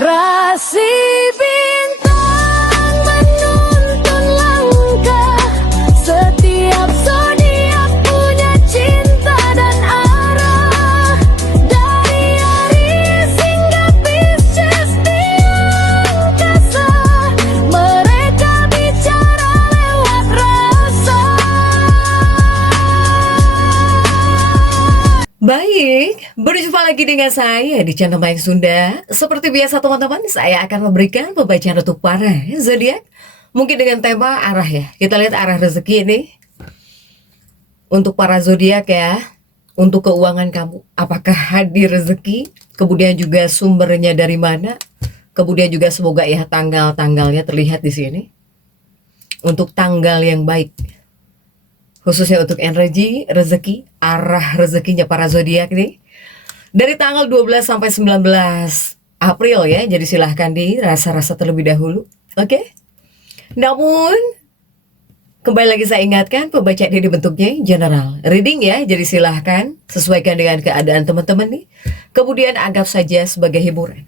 Rasi bintang menuntun langkah, setiap zodiak punya cinta dan arah. Dari Aries hingga Pisces di angkasa, mereka bicara lewat rasa. Baik, berjumpa lagi dengan saya di channel Mayang Sunda. Seperti biasa teman-teman, saya akan memberikan pembacaan untuk para zodiak. Mungkin dengan tema arah ya. Kita lihat arah rezeki ini untuk para zodiak ya. Untuk keuangan kamu, apakah hadir rezeki? Kemudian juga sumbernya dari mana? Kemudian juga semoga ya tanggal-tanggalnya terlihat di sini. Untuk tanggal yang baik, khususnya untuk energi rezeki, arah rezekinya para zodiak nih dari tanggal 12 sampai 19 April ya. Jadi silahkan dirasa-rasa terlebih dahulu. Oke. Namun kembali lagi saya ingatkan, pembacaan ini bentuknya general reading ya. Jadi silahkan sesuaikan dengan keadaan teman-teman nih. Kemudian anggap saja sebagai hiburan.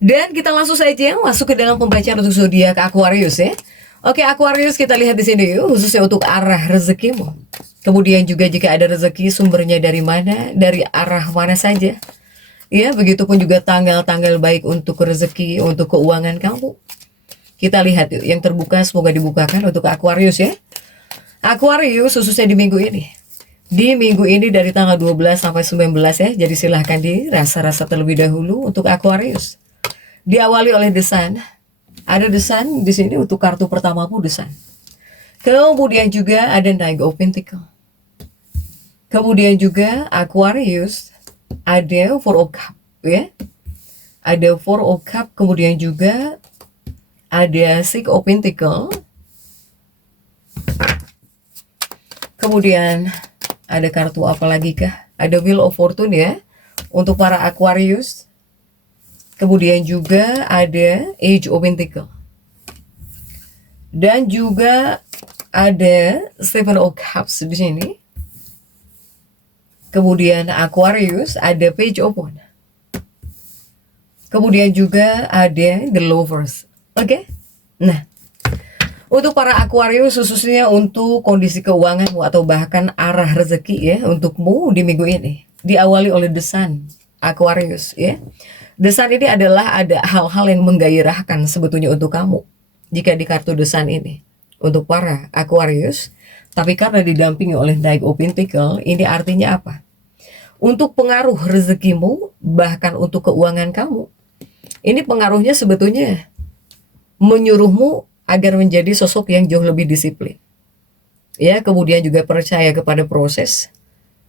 Dan kita langsung saja masuk ke dalam pembacaan untuk zodiak Aquarius ya. Oke, Aquarius, kita lihat di sini yuk, khususnya untuk arah rezekimu. Kemudian juga jika ada rezeki, sumbernya dari mana, dari arah mana saja. Ya, begitupun juga tanggal-tanggal baik untuk rezeki, untuk keuangan kamu. Kita lihat yuk, yang terbuka semoga dibukakan untuk Aquarius ya. Aquarius khususnya di minggu ini. Di minggu ini dari tanggal 12 sampai 19 ya. Jadi silahkan dirasa-rasa terlebih dahulu untuk Aquarius. Diawali oleh The Sun. Ada The Sun di sini untuk kartu pertama pun The Sun. Kemudian juga ada Knight of Pentacles. Kemudian juga Aquarius ada Four of Cup ya. Ada Four of Cup, kemudian juga ada Six of Pentacles. Kemudian ada kartu apa lagi kah? Ada Wheel of Fortune ya untuk para Aquarius. Kemudian juga ada Age of Pentacles. Dan juga ada Seven of Cups di sini. Kemudian Aquarius ada Page of Wands. Kemudian juga ada The Lovers. Oke. Nah, untuk para Aquarius khususnya untuk kondisi keuanganmu atau bahkan arah rezeki ya untukmu di minggu ini diawali oleh The Sun Aquarius ya. The Sun ini adalah ada hal-hal yang menggairahkan sebetulnya untuk kamu jika di kartu The Sun ini untuk para Aquarius. Tapi karena didampingi oleh Knight of Pentacles, ini artinya apa? Untuk pengaruh rezekimu, bahkan untuk keuangan kamu, ini pengaruhnya sebetulnya menyuruhmu agar menjadi sosok yang jauh lebih disiplin ya. Kemudian juga percaya kepada proses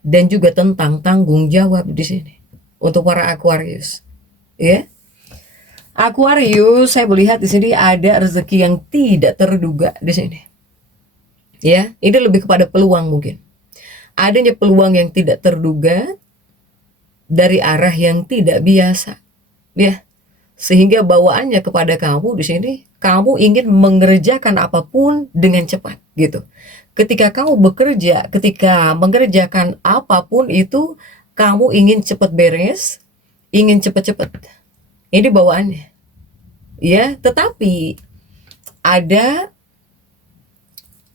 dan juga tentang tanggung jawab di sini untuk para Aquarius. Ya, Aquarius, saya melihat di sini ada rezeki yang tidak terduga di sini. Ya, ini lebih kepada peluang mungkin. Adanya peluang yang tidak terduga dari arah yang tidak biasa. Ya, sehingga bawaannya kepada kamu di sini, kamu ingin mengerjakan apapun dengan cepat gitu. Ketika kamu bekerja, ketika mengerjakan apapun itu, kamu ingin cepat beres, ingin cepat-cepat. Ini bawaannya. Ya, tetapi ada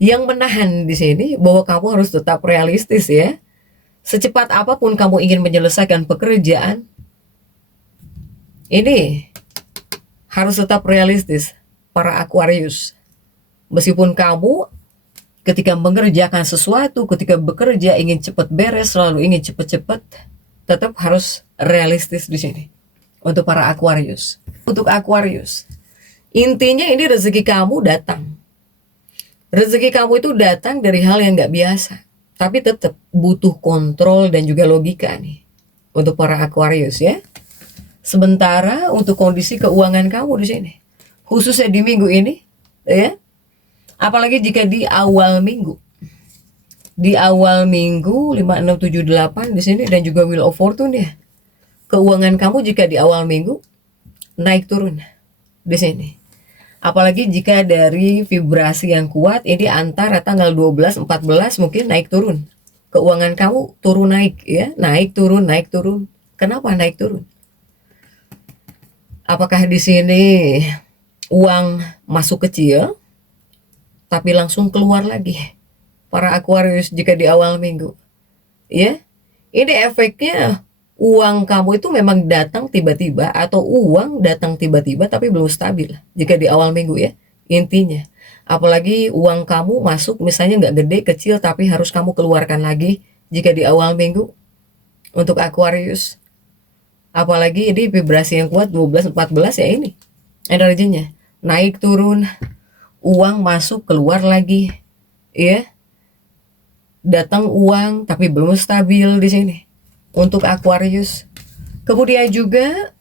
yang menahan di sini bahwa kamu harus tetap realistis ya. Secepat apapun kamu ingin menyelesaikan pekerjaan, ini harus tetap realistis para Aquarius. Meskipun kamu ketika mengerjakan sesuatu, ketika bekerja ingin cepat beres, selalu ingin cepat-cepat, tetap harus realistis di sini untuk para Aquarius. Untuk Aquarius, intinya ini rezeki kamu datang. Rezeki kamu itu datang dari hal yang nggak biasa, tapi tetap butuh kontrol dan juga logika nih untuk para Aquarius ya. Sementara untuk kondisi keuangan kamu di sini, khususnya di minggu ini ya, apalagi jika di awal minggu. Di awal minggu 5, 6, 7, 8 di sini dan juga Wheel of Fortune ya. Keuangan kamu jika di awal minggu naik turun di sini. Apalagi jika dari vibrasi yang kuat ini antara tanggal 12, 14 mungkin naik turun. Keuangan kamu turun naik ya, naik turun, naik turun. Kenapa naik turun? Apakah di sini uang masuk kecil tapi langsung keluar lagi? Para Aquarius jika di awal minggu, ya. Ini efeknya uang kamu itu memang datang tiba-tiba atau uang datang tiba-tiba tapi belum stabil jika di awal minggu ya. Intinya, apalagi uang kamu masuk misalnya nggak gede kecil tapi harus kamu keluarkan lagi jika di awal minggu untuk Aquarius. Apalagi ini vibrasi yang kuat 12 14 ya, ini energinya naik turun, uang masuk keluar lagi, ya. Datang uang tapi belum stabil di sini untuk Aquarius. Kemudian juga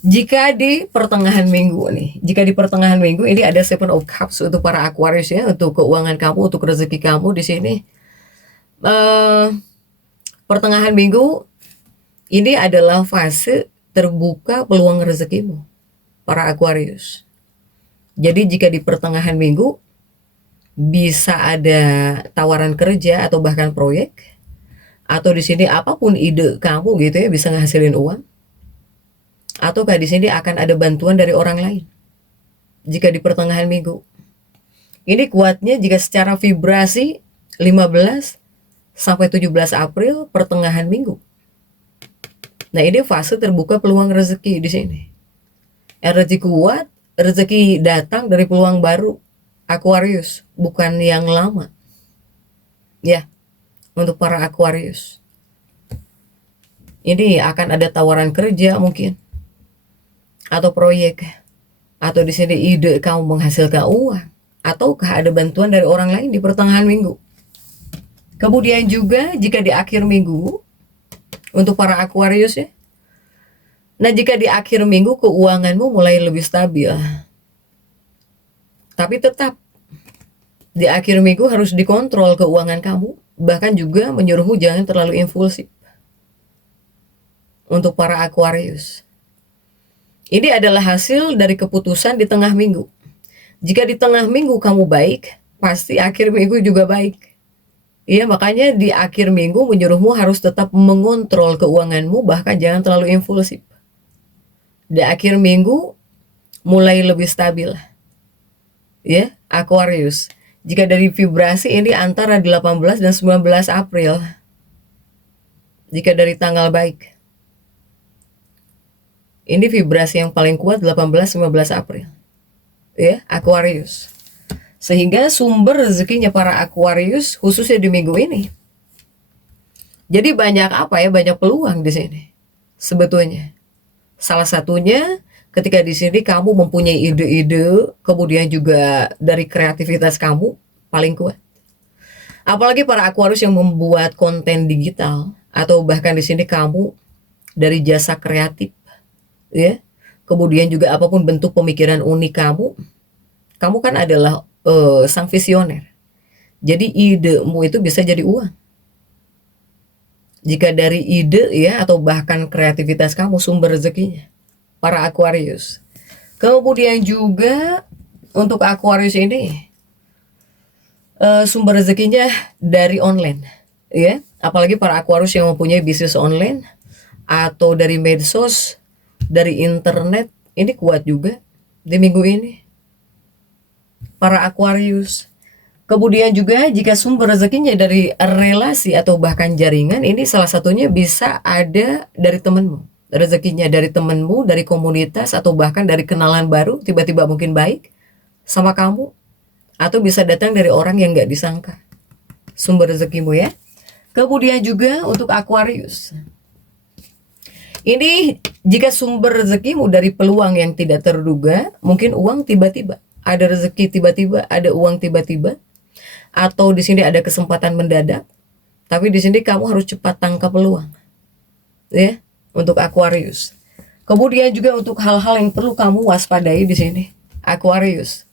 jika di pertengahan minggu nih, jika di pertengahan minggu ini ada Seven of Cups untuk para Aquarius ya, untuk keuangan kamu, untuk rezeki kamu di sini. Pertengahan minggu ini adalah fase terbuka peluang rezekimu, para Aquarius. Jadi jika di pertengahan minggu bisa ada tawaran kerja atau bahkan proyek, atau di sini apapun ide kamu gitu ya bisa ngasilin uang, ataukah di sini akan ada bantuan dari orang lain jika di pertengahan minggu. Ini kuatnya jika secara vibrasi 15 sampai 17 April pertengahan minggu. Nah, ini fase terbuka peluang rezeki di sini. Rezeki kuat, rezeki datang dari peluang baru Aquarius, bukan yang lama. Ya, untuk para Aquarius. Ini akan ada tawaran kerja mungkin, atau proyek, atau di sini ide kamu menghasilkan uang, ataukah ada bantuan dari orang lain di pertengahan minggu. Kemudian juga jika di akhir minggu untuk para Aquarius ya. Nah, jika di akhir minggu keuanganmu mulai lebih stabil. Tapi tetap di akhir minggu harus dikontrol keuangan kamu, bahkan juga menyuruhmu jangan terlalu impulsif. Untuk para Aquarius. Ini adalah hasil dari keputusan di tengah minggu. Jika di tengah minggu kamu baik, pasti akhir minggu juga baik. Iya, makanya di akhir minggu menyuruhmu harus tetap mengontrol keuanganmu, bahkan jangan terlalu impulsif. Di akhir minggu mulai lebih stabil. Ya, Aquarius. Jika dari vibrasi ini antara 18 dan 19 April. Jika dari tanggal baik. Ini vibrasi yang paling kuat 18-19 April. Ya, Aquarius. Sehingga sumber rezekinya para Aquarius khususnya di minggu ini. Jadi banyak apa ya, banyak peluang di sini. Sebetulnya. Salah satunya ketika di sini kamu mempunyai ide-ide, kemudian juga dari kreativitas kamu paling kuat. Apalagi para Aquarius yang membuat konten digital atau bahkan di sini kamu dari jasa kreatif, ya. Kemudian juga apapun bentuk pemikiran unik kamu kan adalah sang visioner. Jadi idemu itu bisa jadi uang. Jika dari ide ya atau bahkan kreativitas kamu sumber rezekinya para Aquarius. Kemudian juga untuk Aquarius ini sumber rezekinya dari online ya. Apalagi para Aquarius yang mempunyai bisnis online atau dari medsos, dari internet, ini kuat juga di minggu ini para Aquarius. Kemudian juga jika sumber rezekinya dari relasi atau bahkan jaringan, ini salah satunya bisa ada dari temanmu. Rezekinya dari temanmu, dari komunitas, atau bahkan dari kenalan baru, tiba-tiba mungkin baik sama kamu. Atau bisa datang dari orang yang gak disangka. Sumber rezekimu ya. Kemudian juga untuk Aquarius. Ini jika sumber rezekimu dari peluang yang tidak terduga, mungkin uang tiba-tiba. Ada rezeki tiba-tiba, ada uang tiba-tiba. Atau di sini ada kesempatan mendadak, tapi di sini kamu harus cepat tangkap peluang, ya, untuk Aquarius. Kemudian juga untuk hal-hal yang perlu kamu waspadai di sini, Aquarius.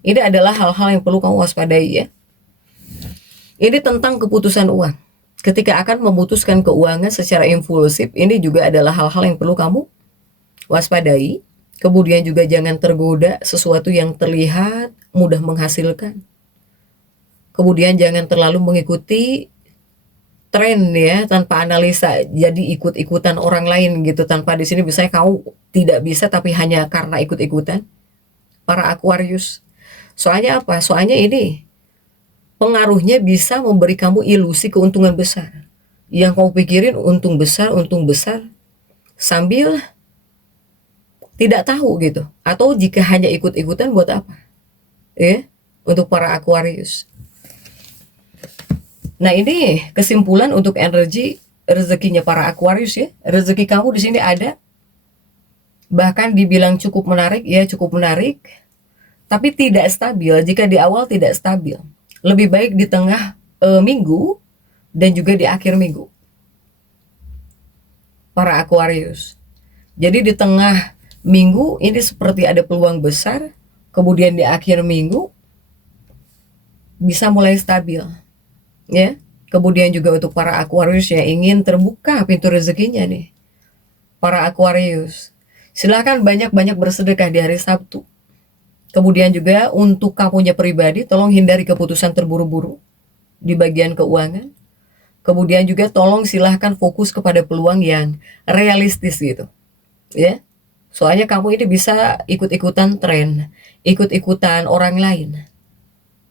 Ini adalah hal-hal yang perlu kamu waspadai ya. Ini tentang keputusan uang. Ketika akan memutuskan keuangan secara impulsif, ini juga adalah hal-hal yang perlu kamu waspadai. Kemudian juga jangan tergoda sesuatu yang terlihat mudah menghasilkan. Kemudian jangan terlalu mengikuti tren ya, tanpa analisa, jadi ikut-ikutan orang lain gitu, tanpa di sini misalnya kau tidak bisa tapi hanya karena ikut-ikutan. Para Aquarius. Soalnya apa? Soalnya ini pengaruhnya bisa memberi kamu ilusi keuntungan besar. Yang kau pikirin untung besar sambil tidak tahu gitu. Atau jika hanya ikut-ikutan buat apa? Ya, untuk para Aquarius. Nah, ini kesimpulan untuk energi rezekinya para Aquarius ya. Rezeki kamu di sini ada, bahkan dibilang cukup menarik ya, cukup menarik, tapi tidak stabil. Jika di awal tidak stabil, lebih baik di tengah minggu dan juga di akhir minggu para Aquarius. Jadi di tengah minggu ini seperti ada peluang besar, kemudian di akhir minggu bisa mulai stabil ya. Kemudian juga untuk para Aquarius yang ingin terbuka pintu rezekinya nih, para Aquarius, silahkan banyak-banyak bersedekah di hari Sabtu. Kemudian juga untuk kamunya pribadi, tolong hindari keputusan terburu-buru di bagian keuangan. Kemudian juga tolong silahkan fokus kepada peluang yang realistis gitu ya. Soalnya kamu ini bisa ikut-ikutan tren, ikut-ikutan orang lain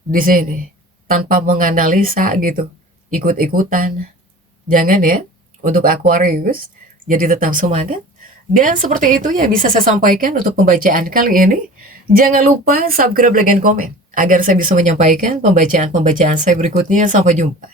di sini tanpa menganalisa gitu, ikut-ikutan. Jangan ya, untuk Aquarius. Jadi tetap semangat. Dan seperti itu ya bisa saya sampaikan untuk pembacaan kali ini. Jangan lupa subscribe, like, dan komen agar saya bisa menyampaikan pembacaan-pembacaan saya berikutnya. Sampai jumpa.